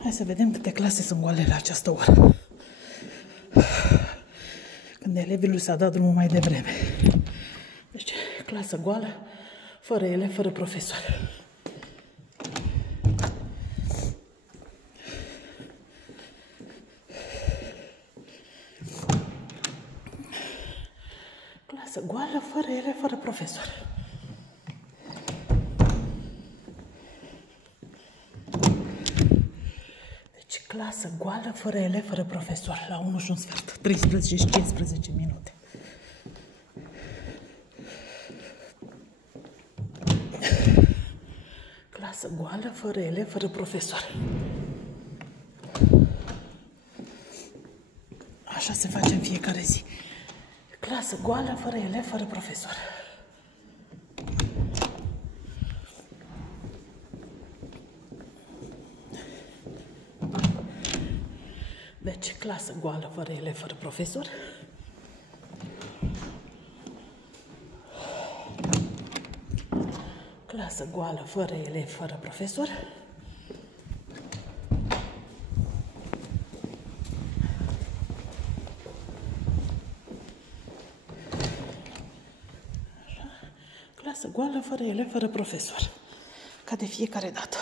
Hai să vedem câte clase sunt goale la această oră. Când elevii lui s-a dat drumul mai devreme. Deci, clasă goală, fără elevi, fără profesor. Clasă goală, fără elevi, fără profesor. Deci, clasă goală, fără elevi, fără profesor. La 1 și un sfert. 13 și 15 minute. Clasă goală, fără elevi, fără profesor. Așa se face în fiecare zi. Clasă goală, fără elevi, fără profesor. Deci, clasă goală, fără elevi, fără profesor. Clasă goală, fără elevi, fără profesor. Clasă goală, fără elevi, fără profesor. Ca de fiecare dată.